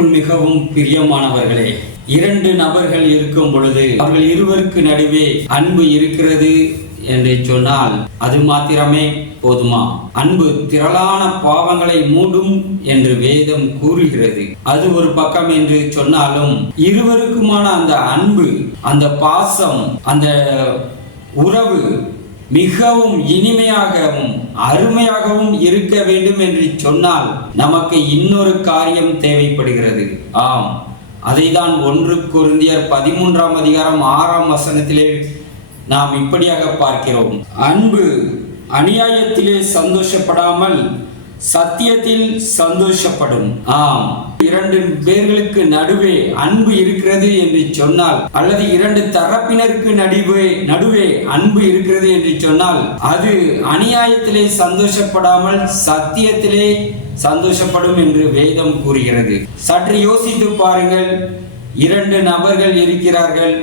கிறிஸ்துவுக்குள் மிகவும் பிரியமானவர்களே, இரண்டு நபர்கள் இருக்கும் பொழுது அவர்கள் இருவருக்கு நடுவே அன்பு இருக்கிறது என்று சொன்னால் அது மாத்திரமே போதுமா? அன்பு திரளான பாவங்களை மூடும் என்று வேதம் கூறுகிறது. அது ஒரு பக்கம் என்று சொன்னாலும் இருவருக்குமான அந்த அன்பு, அந்த பாசம், அந்த உறவு மிகவும் இனிமையாகவும் அருமையாகவும் இருக்க வேண்டும் என்று சொன்னால் நமக்கு இன்னொரு காரியம் தேவைப்படுகிறது. ஆம், அதைதான் 1 கொரிந்தியர் 13ஆம் அதிகாரம் 6ஆம் வசனத்திலே நாம் இப்படியாக பார்க்கிறோம். அன்பு அநியாயத்திலே சந்தோஷப்படாமல் சத்தியத்தில் சந்தோஷப்படும். ஆம், 2 பேர்களுக்கு நடுவே அன்பு இருக்கிறது என்று சொன்னால், அல்லது 2 தரப்பினருக்கு நடுவே அன்பு இருக்கிறது என்று சொன்னால், அது அநியாயத்திலே சந்தோஷப்படாமல் சத்தியத்திலே சந்தோஷப்படும் என்று வேதம் கூறுகிறது. சற்று யோசித்து பாருங்கள். 2 நபர்கள் இருக்கிறார்கள்.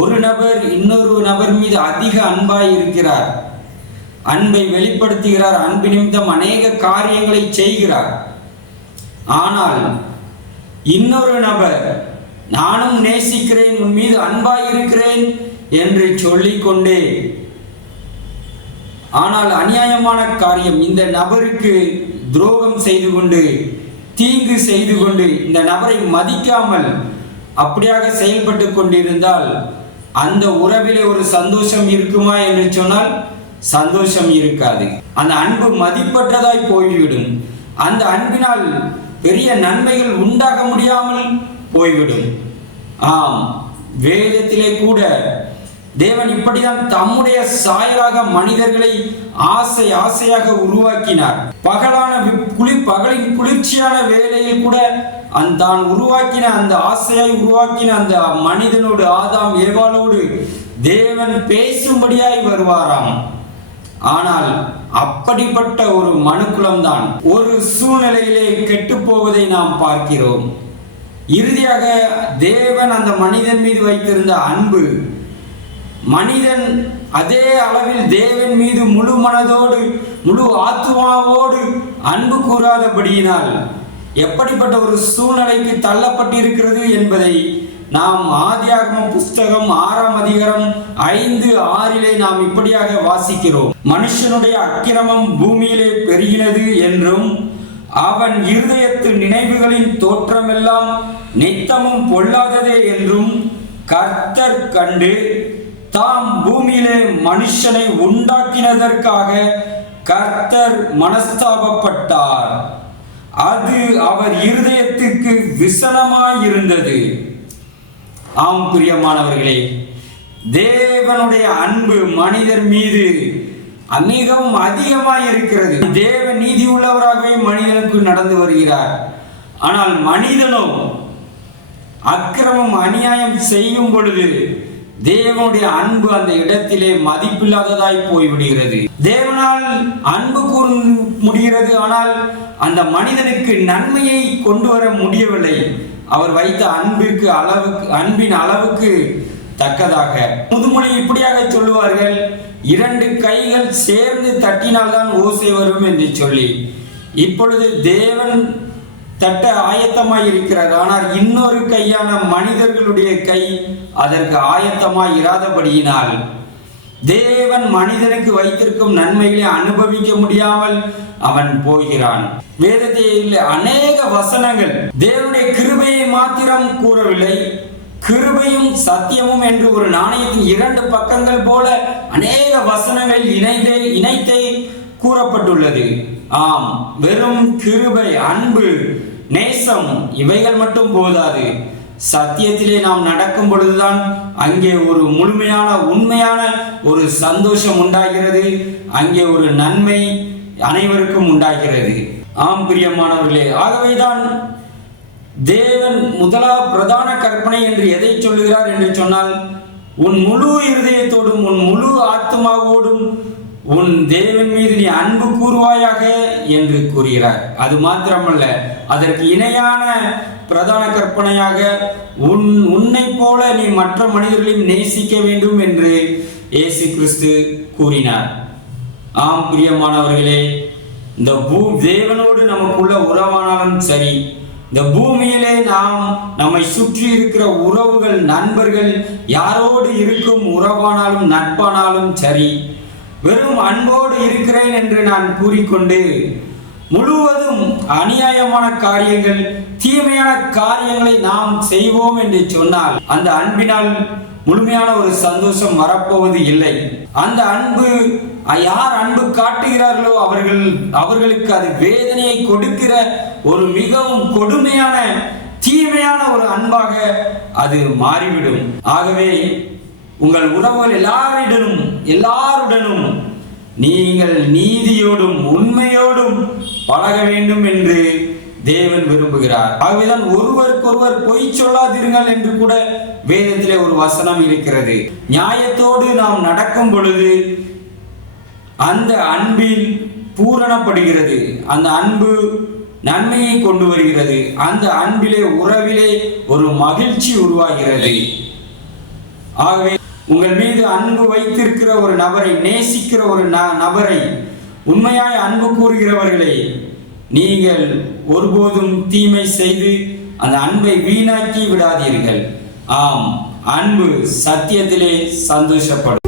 ஒரு நபர் இன்னொரு நபர் மீது அதிக அன்பாய் இருக்கிறார், அன்பை வெளிப்படுத்துகிறார், அன்பு நிமித்தம் அநேக காரியங்களை செய்கிறார். ஆனால் இன்னொரு நபர் நானும் நேசிக்கிறேன், உன் மீது அன்பாய் இருக்கிறேன் என்று சொல்லிக்கொண்டே, ஆனால் அநியாயமான காரியம், இந்த நபருக்கு துரோகம் செய்து கொண்டு, தீங்கு செய்து கொண்டு, இந்த நபரை மதிக்காமல் அப்படியாக செயல்பட்டு கொண்டிருந்தால் அந்த உறவிலே ஒரு சந்தோஷம் இருக்குமா என்று சொன்னால் சந்தோஷம் இருக்காது. அந்த அன்பு மதிப்பற்றதாய் போய்விடும். அந்த அன்பினால் பெரிய நன்மைகள் உண்டாக முடியாமல் போய்விடும். ஆம், வேதத்திலே கூட தேவன் இப்படிதான் தம்முடைய சாயலாக மனிதர்களை ஆசையாக உருவாக்கினார். பகலின் குளிர்ச்சியான வேளையில் கூட தான் உருவாக்கின அந்த ஆசையாய் உருவாக்கின அந்த மனிதனோடு, ஆதாம் ஏவாளோடு தேவன் பேசும்படியாய் வருவாராம். ஆனால் அப்படிப்பட்ட ஒரு மனுக்குலம்தான் ஒரு சூழ்நிலையிலே கெட்டு போவதை நாம் பார்க்கிறோம். இறுதியாக தேவன் அந்த மனிதன் மீது வைத்திருந்த அன்பு, மனிதன் அதே அளவில் தேவன் மீது முழு மனதோடு முழு ஆத்துமாவோடு அன்பு கூறாதபடியினால் எப்படிப்பட்ட ஒரு சூழ்நிலைக்கு தள்ளப்பட்டிருக்கிறது என்பதை நாம் ஆதியாகமம் புஸ்தகம் 6ஆம் அதிகாரம் 5-6 நாம் இப்படியாக வாசிக்கிறோம். மனுஷனுடைய அக்கிரமம் பூமியிலே பெருகினது என்றும் அவன் இருதயத்து நினைவுகளின் தோற்றமெல்லாம் நித்தமும் பொல்லாததே என்றும் கர்த்தர் கண்டு தாம் பூமியிலே மனுஷனை உண்டாக்கினதற்காக கர்த்தர் மனஸ்தாபப்பட்டார். அது அவர் இருதயத்துக்கு விசனமாயிருந்தது. ஆம் பிரியமானவர்களே, தேவனுடைய அன்பு மனிதர் மீது மிகவும் அதிகமாய் இருக்கிறது. தேவ நீதி உள்ளவராகவே மனிதனுக்கு நடந்து வருகிறார். ஆனால் மனிதனோ அக்கிரமம் அநியாயம் செய்யும் பொழுது தேவனுடைய அன்பு அந்த இடத்திலே மதிப்பில்லாததாய் போய்விடுகிறது. தேவனால் அன்பு கூற முடிகிறது, ஆனால் அந்த மனிதனுக்கு நன்மையை கொண்டு வர முடியவில்லை. அவர் வைத்த அன்பின் அளவுக்கு தக்கதாக. முதுமொழி இப்படியாக சொல்லுவார்கள், 2 கைகள் சேர்ந்து தட்டினால்தான் ஓசை வரும் என்று சொல்லி. இப்பொழுது தேவன் தட்ட ஆயத்தமாய் இருக்கிறார், ஆனால் இன்னொரு கையான மனிதர்களுடைய கை அதற்கு ஆயத்தமாய் இராதபடியினால் தேவன் மனிதனுக்கு வைத்திருக்கும் நன்மைகளை அனுபவிக்க முடியாமல் அவன் போகிறான். வேதத்தில் அநேக வசனங்கள் தேவனுடைய கிருபையை மாத்திரம் கூறவில்லை, கிருபையும் சத்தியமும் என்று ஒரு நாணயத்தின் 2 பக்கங்கள் போல அநேக வசனங்கள் இணைத்தே கூறப்பட்டுள்ளது. ஆம், வெறும் கிருபை, அன்பு, நேசம் இவைகள் மட்டும் போதாது. சத்தியத்திலே நாம் நடக்கும் பொழுதுதான் அங்கே ஒரு முழுமையான உண்மையான ஒரு சந்தோஷம் உண்டாகிறது. அங்கே ஒரு நன்மை அனைவருக்கும் உண்டாகிறது. ஆம் பிரியமானவர்களே, ஆகவேதான் தேவன் பிரதான கற்பனை என்று எதை சொல்லுகிறார் என்று சொன்னால், உன் முழு இருதயத்தோடும் உன் முழு ஆத்மாவோடும் உன் தேவன் மீது நீ அன்பு கூறுவாயாக என்று கூறுகிறார். அது மாத்திரமல்ல, அதற்கு இணையான பிரதான கற்பனையாக உன்னை போல நீ மற்ற மனிதர்களையும் நேசிக்க வேண்டும் என்று இயேசு கிறிஸ்து கூறினார். ஆம் பிரியமானவர்களே, இந்த தேவனோடு நமக்குள்ள உறவானாலும் சரி, இந்த பூமியிலே நாம் நம்மை சுற்றி இருக்கிற உறவுகள், நண்பர்கள், யாரோடு இருக்கும் உறவானாலும் நட்பானாலும் சரி, வெறும் அன்போடு இருக்கிறேன் என்று நான் கூறிக்கொண்டு முழுவதும் அநியாயமான காரியங்கள், தீமையான காரியங்களை நாம் செய்வோம் என்று சொன்னால் அந்த அன்பினால் முழுமையான ஒரு சந்தோஷம் வரப்போவது இல்லை. அந்த அன்பு, யார் அன்பு காட்டுகிறார்களோ அவர்களுக்கு அது வேதனையை கொடுக்கிற ஒரு மிகவும் கொடுமையான தீமையான ஒரு அன்பாக அது மாறிவிடும். ஆகவே உங்கள் உறவுகள் எல்லாருடனும் நீங்கள் நீதியோடும் உண்மையோடும் பழக வேண்டும் என்று தேவன் விரும்புகிறார். ஆகவேதான் ஒருவருக்கொருவர் பொய் சொல்லாதிருங்கள் என்று கூட வேதத்திலே ஒரு வசனம் இருக்கிறது. நியாயத்தோடு நாம் நடக்கும் பொழுது அந்த அன்பில் பூரணப்படுகிறது. அந்த அன்பு நன்மையை கொண்டு வருகிறது. அந்த அன்பிலே, உறவிலே ஒரு மகிழ்ச்சி உருவாகிறது. ஆகவே உங்கள் மீது அன்பு வைத்திருக்கிற ஒரு நபரை, நேசிக்கிற ஒரு நபரை, உண்மையாய் அன்பு கூறுகிறவர்களை நீங்கள் ஒருபோதும் தீமை செய்து அந்த அன்பை வீணாக்கி விடாதீர்கள். ஆம், அன்பு சத்தியத்திலே சந்தோஷப்படும்.